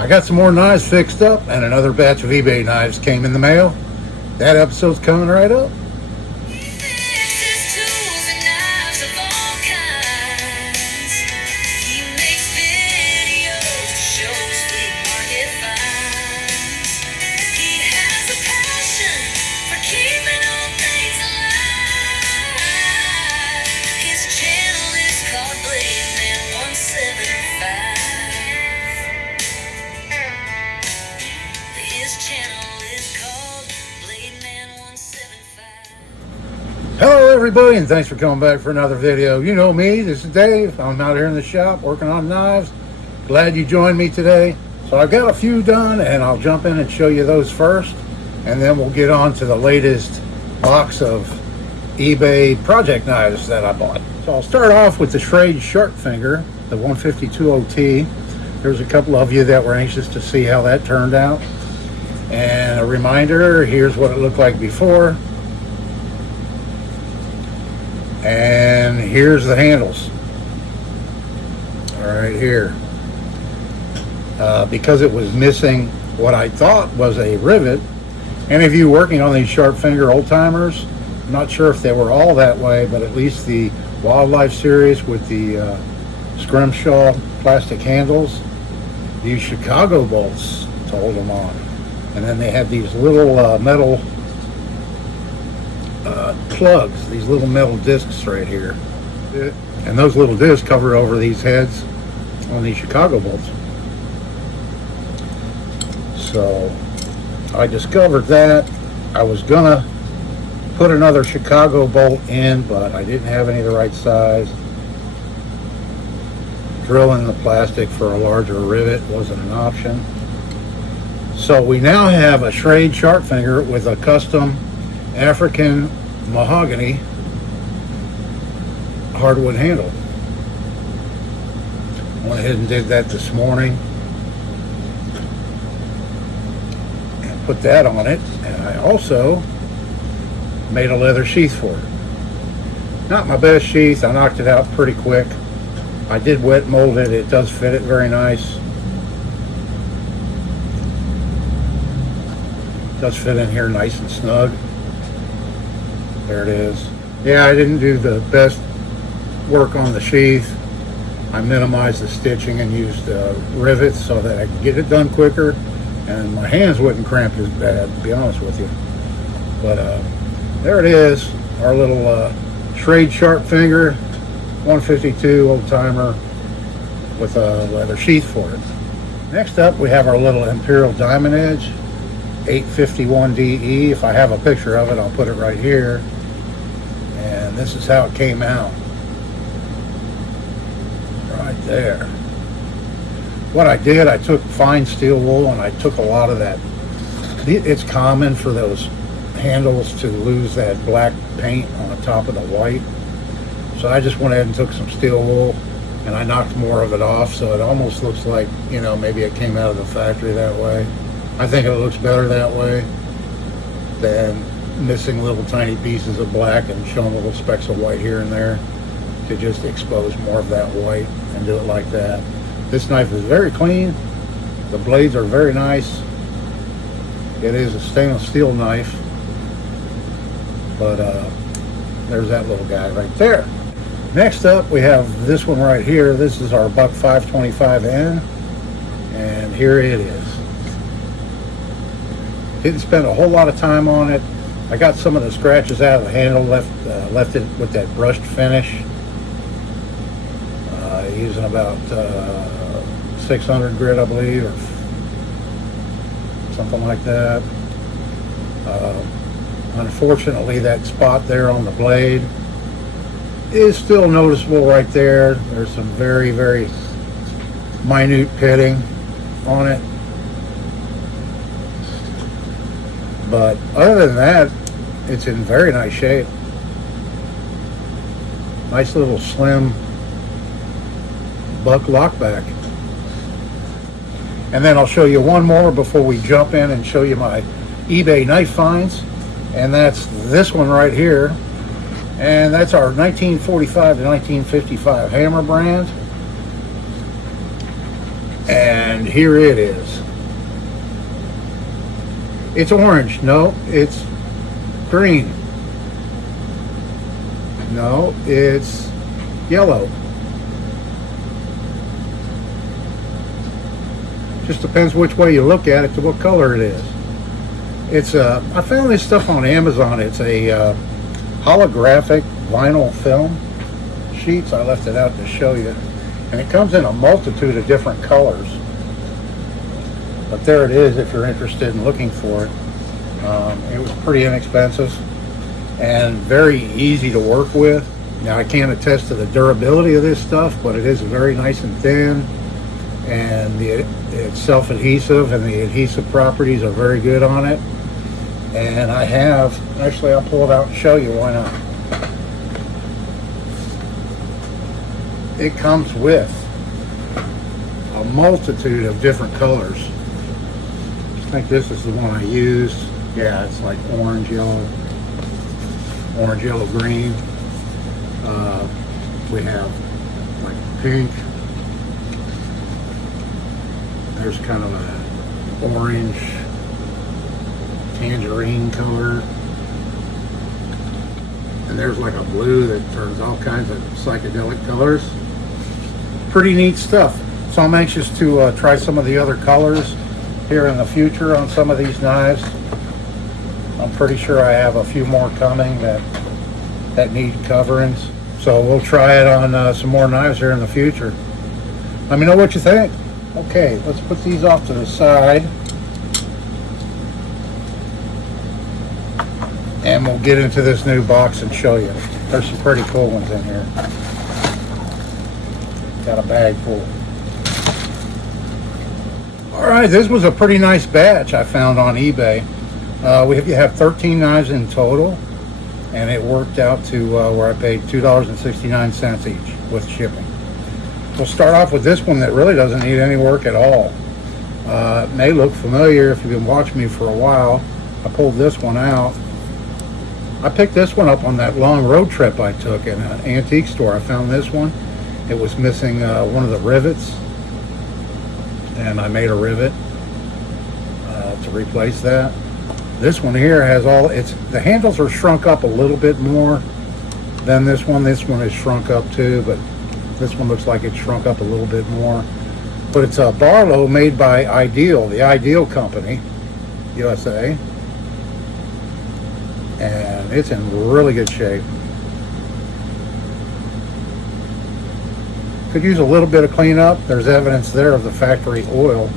I got some more knives fixed up, and another batch of eBay knives came in the mail. That episode's coming right up. Hello everybody, and thanks for coming back for another video. You know me, this is Dave. I'm out here in the shop working on knives. Glad you joined me today. So I've got a few done, and I'll jump in and show you those first, and then we'll get on to the latest box of eBay project knives that I bought. So I'll start off with the Schrade Sharp Finger, the 152OT. There's a couple of you that were anxious to see how that turned out. And a reminder, here's what it looked like before. And here's the handles right here. Because it was missing what I thought was a rivet. Any of you working on these Sharp Finger old timers, I'm not sure if they were all that way, but at least the Wildlife series with the scrimshaw plastic handles use Chicago bolts to hold them on. And then they had these little metal plugs, these little metal discs right here, and those little discs cover over these heads on these Chicago bolts. So I discovered that. I was gonna put another Chicago bolt in, but I didn't have any of the right size. Drilling the plastic for a larger rivet wasn't an option. So we now have a Schrade Sharp Finger with a custom African mahogany hardwood handle. I went ahead and did that this morning and put that on it, and I also made a leather sheath for it. Not my best sheath, I knocked it out pretty quick. I did wet mold it, it does fit it very nice. It does fit in here nice and snug. There it is. Yeah, I didn't do the best work on the sheath. I minimized the stitching and used rivets so that I could get it done quicker, and my hands wouldn't cramp as bad, to be honest with you. But there it is, our little Schrade Sharp Finger 152 old timer with a leather sheath for it. Next up, we have our little Imperial Diamond Edge 851 DE. If I have a picture of it, I'll put it right here. And this is how it came out. Right there. What I did, I took fine steel wool and I took a lot of that. It's common for those handles to lose that black paint on the top of the white. So I just went ahead and took some steel wool and I knocked more of it off, so it almost looks like, you know, maybe it came out of the factory that way. I think it looks better that way than missing little tiny pieces of black and showing little specks of white here and there. To just expose more of that white and do it like that. This knife is very clean. The blades are very nice. It is a stainless steel knife, but there's that little guy right there. Next up, we have this one right here. This is our Buck 525N, and here it is. Didn't spend a whole lot of time on it. I got some of the scratches out of the handle, left it with that brushed finish. Using about 600 grit, I believe, or something like that. Unfortunately, that spot there on the blade is still noticeable right there. There's some very, very minute pitting on it. But other than that, it's in very nice shape. Nice little slim buck lockback. And then I'll show you one more before we jump in and show you my eBay knife finds, and that's this one right here. And that's our 1945 to 1955 Hammer brand. And here it is. It's orange. No, it's green. No, it's yellow. Just depends which way you look at it to what color it is. It's I found this stuff on Amazon. It's a holographic vinyl film sheets. I left it out to show you. And it comes in a multitude of different colors. But there it is if you're interested in looking for it. It was pretty inexpensive and very easy to work with. Now I can't attest to the durability of this stuff, but it is very nice and thin, and it's self-adhesive, and the adhesive properties are very good on it. And I have, actually I'll pull it out and show you, why not. It comes with a multitude of different colors. I think this is the one I used. Yeah, it's like orange, yellow, green. We have like pink. There's kind of an orange, tangerine color. And there's like a blue that turns all kinds of psychedelic colors. Pretty neat stuff. So I'm anxious to try some of the other colors here in the future on some of these knives. I'm pretty sure I have a few more coming that need coverings. So we'll try it on some more knives here in the future. Let me know what you think. Okay, let's put these off to the side. And we'll get into this new box and show you. There's some pretty cool ones in here. Got a bag full. Alright, this was a pretty nice batch I found on eBay. We have 13 knives in total, and it worked out to where I paid $2.69 each with shipping. We'll start off with this one that really doesn't need any work at all. It may look familiar if you've been watching me for a while. I pulled this one out. I picked this one up on that long road trip I took in an antique store. I found this one. It was missing one of the rivets, and I made a rivet to replace that. This one here has the handles are shrunk up a little bit more than this one. This one is shrunk up too, but this one looks like it's shrunk up a little bit more. But it's a Barlow made by Ideal, the Ideal company, USA. And it's in really good shape. Could use a little bit of cleanup. There's evidence there of the factory oil.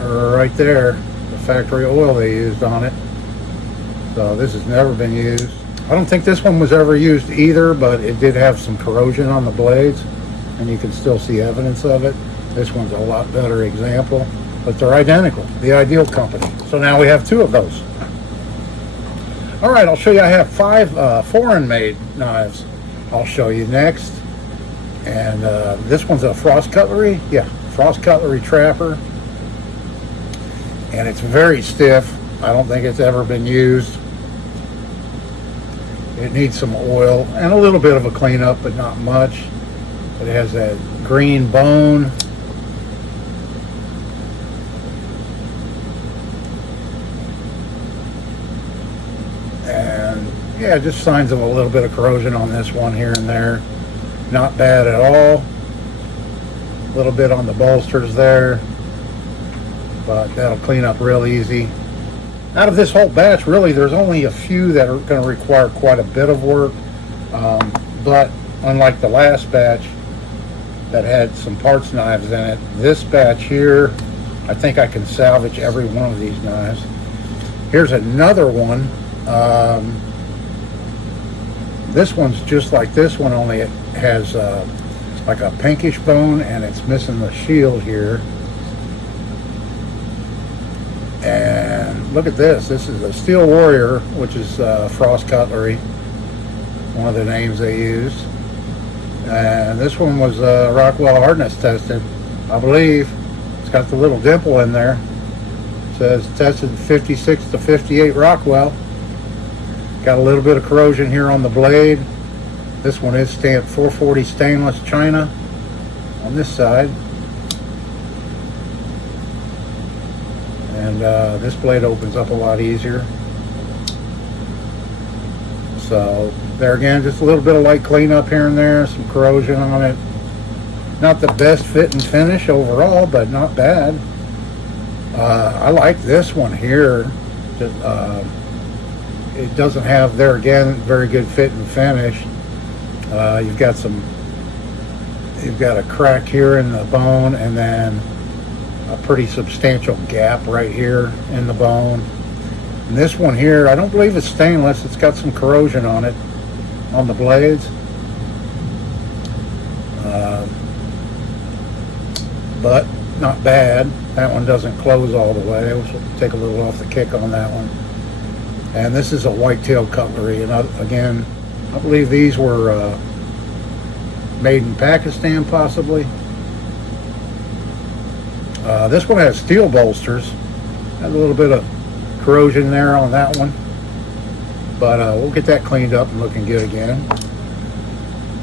Right there, the factory oil they used on it. So this has never been used. I don't think this one was ever used either, but it did have some corrosion on the blades, and you can still see evidence of it. This one's a lot better example, but they're identical, the Ideal company. So now we have two of those. All right, I'll show you. I have 5 foreign-made knives I'll show you next. And this one's a Frost Cutlery. Yeah, Frost Cutlery Trapper. And it's very stiff. I don't think it's ever been used. It needs some oil and a little bit of a cleanup, but not much. It has that green bone. And yeah, just signs of a little bit of corrosion on this one here and there. Not bad at all. A little bit on the bolsters there, but that'll clean up real easy. Out of this whole batch, really, there's only a few that are going to require quite a bit of work. But unlike the last batch that had some parts knives in it, this batch here, I think I can salvage every one of these knives. Here's another one. This one's just like this one, only it has like a pinkish bone, and it's missing the shield here. And look at this. This is a Steel Warrior, which is Frost Cutlery, one of the names they used. And this one was Rockwell hardness tested, I believe. It's got the little dimple in there. It says tested 56 to 58 Rockwell. Got a little bit of corrosion here on the blade. This one is stamped 440 stainless China on this side. and this blade opens up a lot easier. So there again, just a little bit of light cleanup here and there, some corrosion on it. Not the best fit and finish overall, but not bad. I like this one here. It doesn't have, there again, very good fit and finish. You've got a crack here in the bone, and then a pretty substantial gap right here in the bone. And this one here, I don't believe it's stainless. It's got some corrosion on it, on the blades. But not bad. That one doesn't close all the way. We'll take a little off the kick on that one. And this is a whitetail cutlery. And again, I believe these were made in Pakistan, possibly. This one has steel bolsters. Has a little bit of corrosion there on that one, but we'll get that cleaned up and looking good again.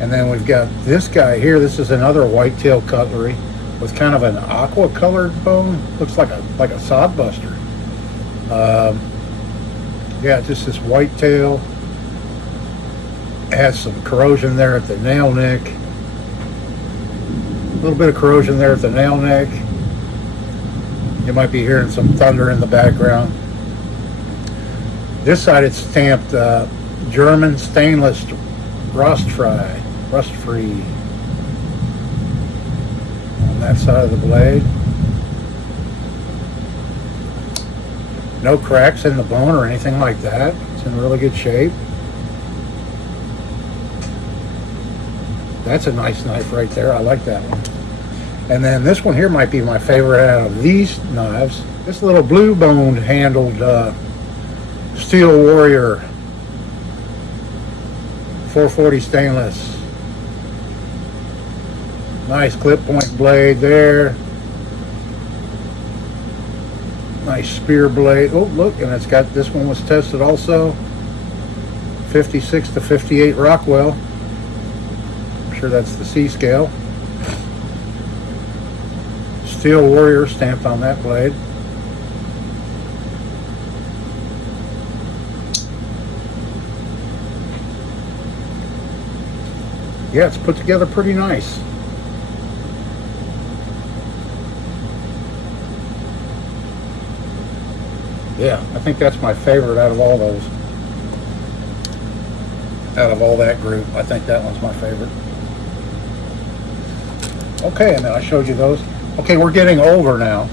And then we've got this guy here. This is another whitetail cutlery with kind of an aqua colored bone. Looks like a sod buster. Yeah, just this whitetail. Has some corrosion there at the nail neck. A little bit of corrosion there at the nail neck. You might be hearing some thunder in the background. This side it's stamped German stainless rust-free on that side of the blade. No cracks in the bone or anything like that. It's in really good shape. That's a nice knife right there. I like that one. And then this one here might be my favorite out of these knives. This little blue boned handled Steel Warrior 440 stainless. Nice clip point blade there. Nice spear blade. Oh, look, and it's got, this one was tested also. 56 to 58 Rockwell. I'm sure that's the C scale. Steel Warrior stamped on that blade. Yeah, it's put together pretty nice. Yeah, I think that's my favorite out of all those. Out of all that group, I think that one's my favorite. Okay, and then I showed you those. Okay, we're getting older now.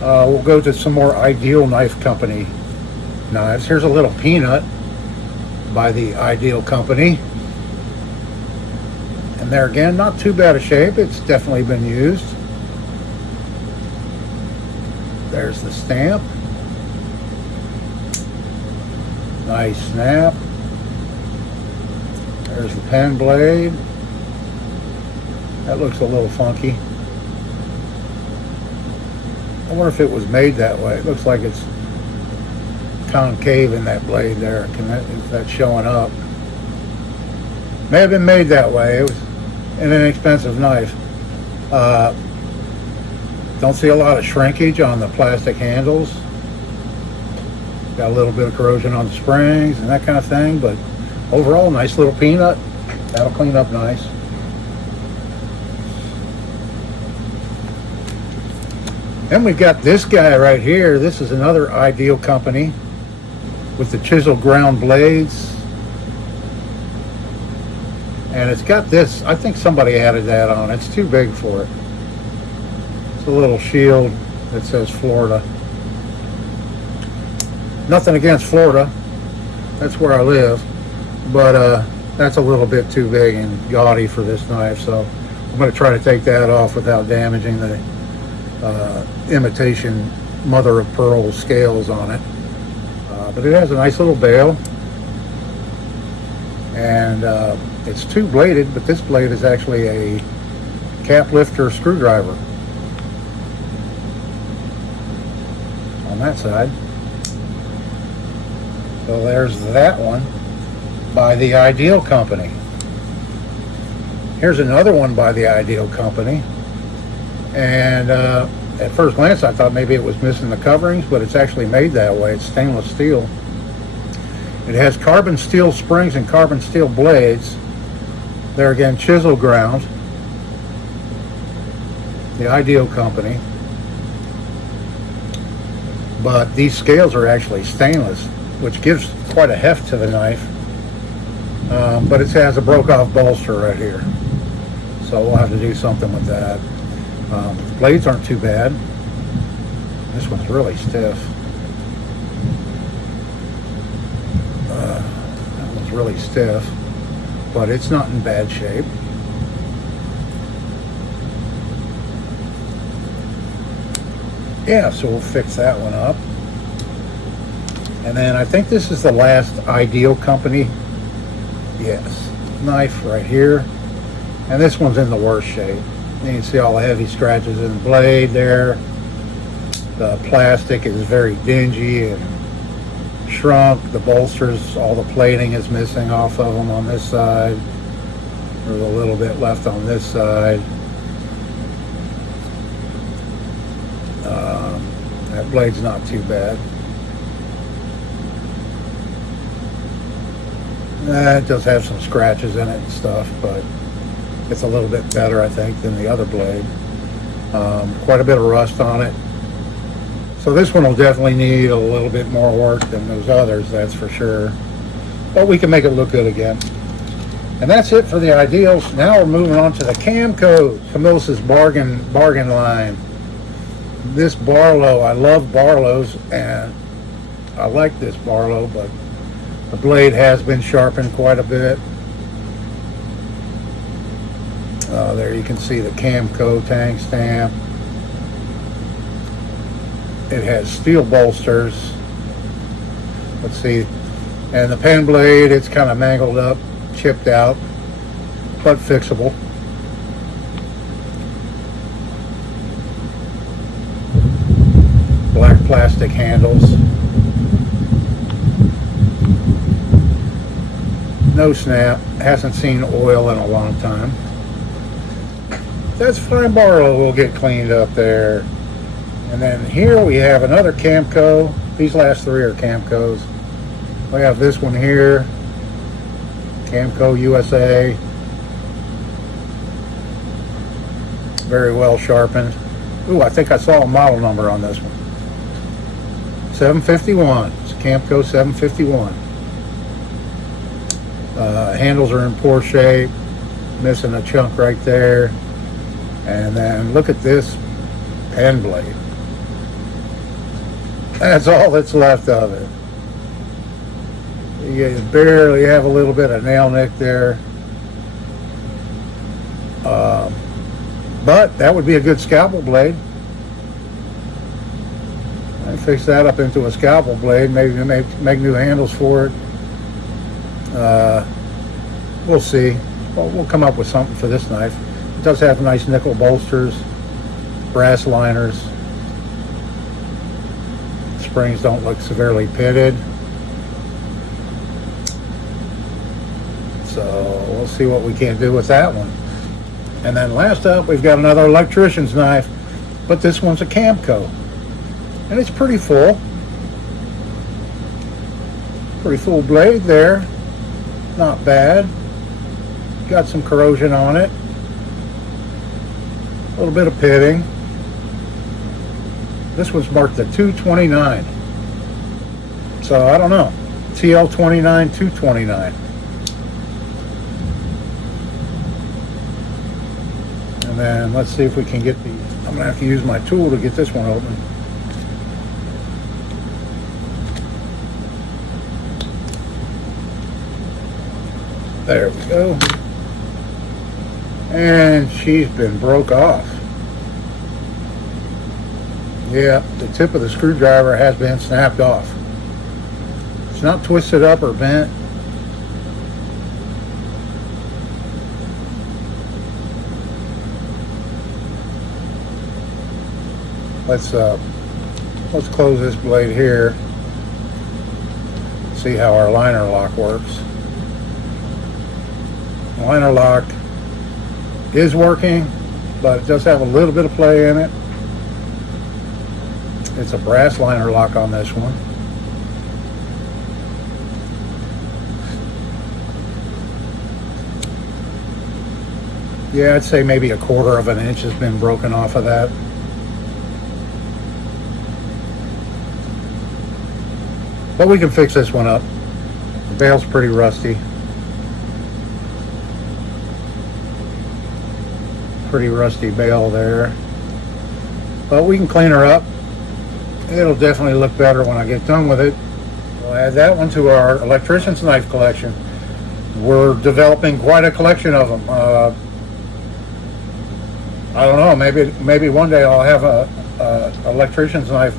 We'll go to some more Ideal Knife Company knives. Here's a little peanut by the Ideal Company. And there again, not too bad a shape. It's definitely been used. There's the stamp. Nice snap. There's the pen blade. That looks a little funky. I wonder if it was made that way. It looks like it's concave in that blade there. If that's showing up. May have been made that way. It was an inexpensive knife. Don't see a lot of shrinkage on the plastic handles. Got a little bit of corrosion on the springs and that kind of thing, but overall, nice little peanut. That'll clean up nice. Then we've got this guy right here. This is another Ideal Company with the chisel ground blades. And it's got this, I think somebody added that on. It's too big for it. It's a little shield that says Florida. Nothing against Florida. That's where I live. But that's a little bit too big and gaudy for this knife. So I'm going to try to take that off without damaging the imitation mother of pearl scales on it. But it has a nice little bail. And it's two bladed, but this blade is actually a cap lifter screwdriver on that side. So there's that one by the Ideal Company. Here's another one by the Ideal Company. And At first glance, I thought maybe it was missing the coverings, but it's actually made that way. It's stainless steel. It has carbon steel springs and carbon steel blades. They're again chisel ground. The Ideal company. But these scales are actually stainless, which gives quite a heft to the knife. But it has a broke-off bolster right here, so we'll have to do something with that. The blades aren't too bad. This one's really stiff. That one's really stiff, but it's not in bad shape. Yeah, so we'll fix that one up. And then I think this is the last Ideal company. Yes, knife right here. And this one's in the worst shape. You can see all the heavy scratches in the blade there. The plastic is very dingy and shrunk. The bolsters, all the plating is missing off of them on this side. There's a little bit left on this side. That blade's not too bad. It does have some scratches in it and stuff, but it's a little bit better, I think, than the other blade. Quite a bit of rust on it. So this one will definitely need a little bit more work than those others, that's for sure. But we can make it look good again. And that's it for the Ideals. Now we're moving on to the Camco, Camillus' bargain line. This Barlow, I love Barlows, and I like this Barlow, but the blade has been sharpened quite a bit. There you can see the Camco tang stamp. It has steel bolsters. Let's see. And the pen blade, it's kind of mangled up, chipped out, but fixable. Black plastic handles. No snap. Hasn't seen oil in a long time. That's fine. Barlow will get cleaned up there. And then here we have another Camco. These last three are Camcos. We have this one here, Camco USA. Very well sharpened. Ooh, I think I saw a model number on this one. 751. It's Camco 751. Handles are in poor shape, missing a chunk right there. And then look at this pen blade. That's all that's left of it. You barely have a little bit of nail nick there. But that would be a good scalpel blade. I fix that up into a scalpel blade, maybe make new handles for it. We'll see. Well, we'll come up with something for this knife. It does have nice nickel bolsters, brass liners. Springs don't look severely pitted. So we'll see what we can do with that one. And then last up, we've got another electrician's knife, but this one's a Camco. And it's pretty full. Pretty full blade there. Not bad. Got some corrosion on it. A little bit of pitting. This was marked the 229. So I don't know. TL29, 229. And then let's see if we can get the, I'm gonna have to use my tool to get this one open. There we go. And she's been broke off. Yeah, the tip of the screwdriver has been snapped off. It's not twisted up or bent. Let's close this blade here. See how our liner lock works. Liner lock is working, but it does have a little bit of play in it. It's a brass liner lock on this one. Yeah, I'd say maybe 1/4 of an inch has been broken off of that. But we can fix this one up. The bail's pretty rusty. Pretty rusty bail there. But we can clean her up. It'll definitely look better when I get done with it. We'll add that one to our electrician's knife collection. We're developing quite a collection of them. I don't know, maybe one day I'll have a electrician's knife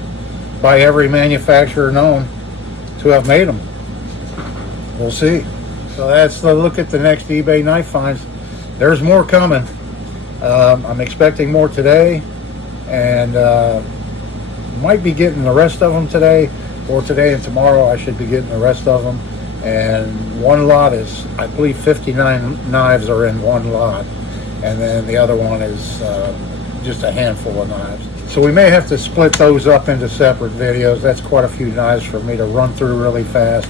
by every manufacturer known to have made them. We'll see. So that's the look at the next eBay knife finds. There's more coming. I'm expecting more today, and might be getting the rest of them today, or today and tomorrow I should be getting the rest of them. And one lot is, I believe 59 knives are in one lot, and then the other one is just a handful of knives. So we may have to split those up into separate videos. That's quite a few knives for me to run through really fast.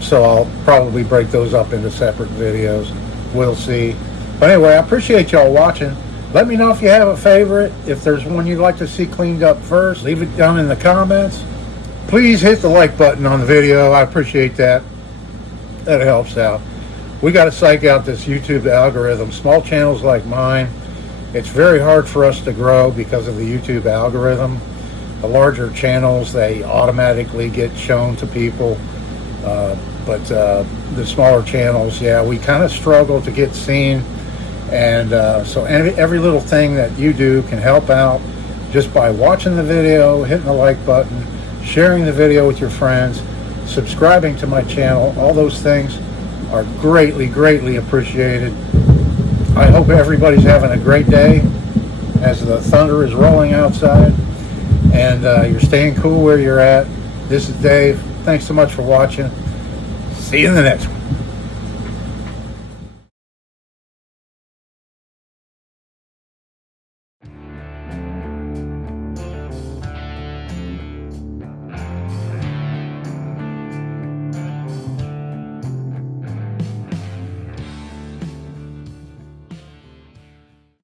So I'll probably break those up into separate videos. We'll see. But anyway, I appreciate y'all watching. Let me know if you have a favorite. If there's one you'd like to see cleaned up first, leave it down in the comments. Please hit the like button on the video. I appreciate that. That helps out. We got to psych out this YouTube algorithm. Small channels like mine, it's very hard for us to grow because of the YouTube algorithm. The larger channels, they automatically get shown to people. But the smaller channels, yeah, we kind of struggle to get seen. And so every little thing that you do can help out just by watching the video, hitting the like button, sharing the video with your friends, subscribing to my channel. All those things are greatly appreciated. I hope everybody's having a great day as the thunder is rolling outside, and you're staying cool where you're at. This is Dave. Thanks so much for watching. See you in the next one.